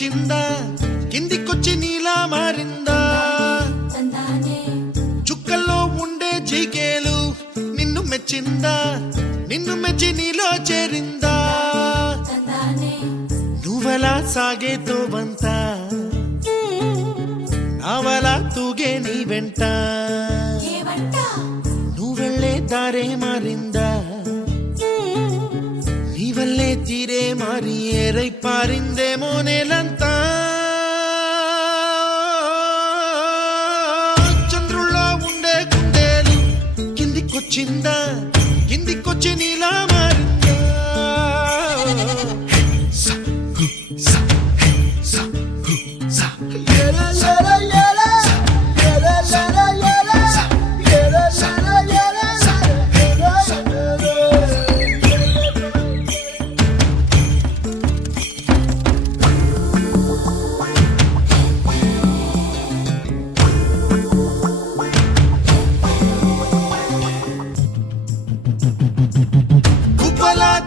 కిందికొచ్చిందా కిందికొచ్చి నీలా మారిందా చుక్కల్లో ఉండే జీకేలు నిన్ను మెచ్చిందా నిన్ను మెచ్చి నీలో చేరిందా నువ్వలా సాగేతో వంత నావలా తూగే నీ వెంట నువ్వెళ్ళే దారే మారిందా నీ వల్లే తీరే మారి ఏరై పారిందేమో నేలంతా చంద్రుల్లో ఉండే కుందేలు కిందికొచ్చిందా కిందికొచ్చి నీలా మారిందా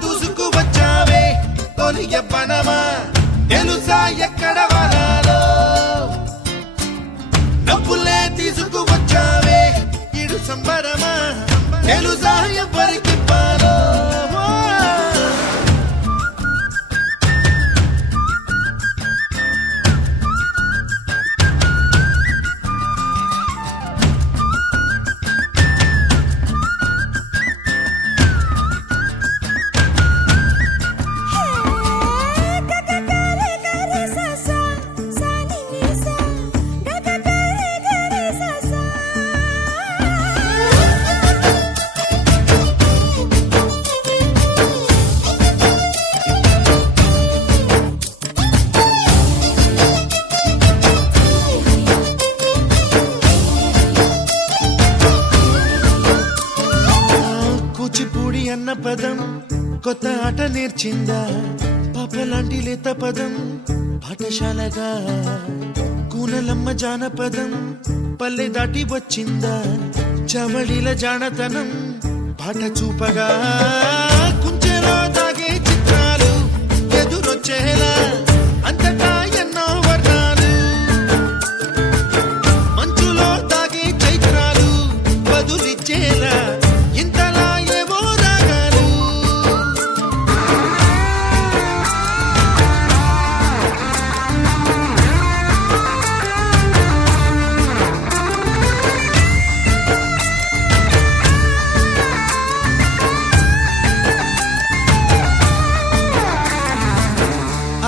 దూసుకు వచ్చావే తొలి యవ్వనమా తెలుసా ఎక్కడ వరాలో డబ్బులే తీసుకు వచ్చావే ఇడు సంబరమా తెలుసా ఎవరికి పాలో కూచిపూడి అన్న పదం కొత్త ఆట నేర్చిందా పాపలాంటి లేత పదం పాఠశాలగా కూనలమ్మ జానపదం పల్లె దాటి వచ్చిందా చవళిల జానతనం పాట చూపగా కుంచెలో దాగే చిత్రాలు ఎదురొచ్చేలా అంతటా ఎన్నో వర్ణాలు మంచులో దాగే చైత్రాలు బదులిచ్చేలా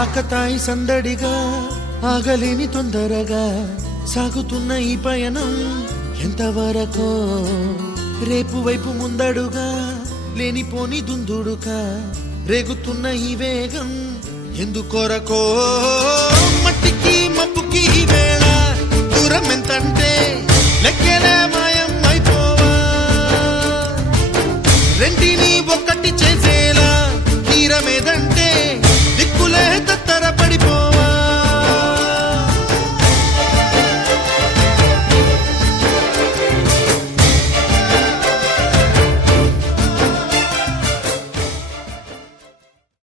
ఆకతాయి సందడిగా ఆగలేని తొందరగా సాగుతున్న ఈ పయనం ఎంతవరకో రేపు వైపు ముందడుగా లేనిపోని దుందుడుగా రేగుతున్న ఈ వేగం ఎందుకొరకో మట్టికి మబ్బుకి వేళ దూరం ఎంతంటే లెక్కే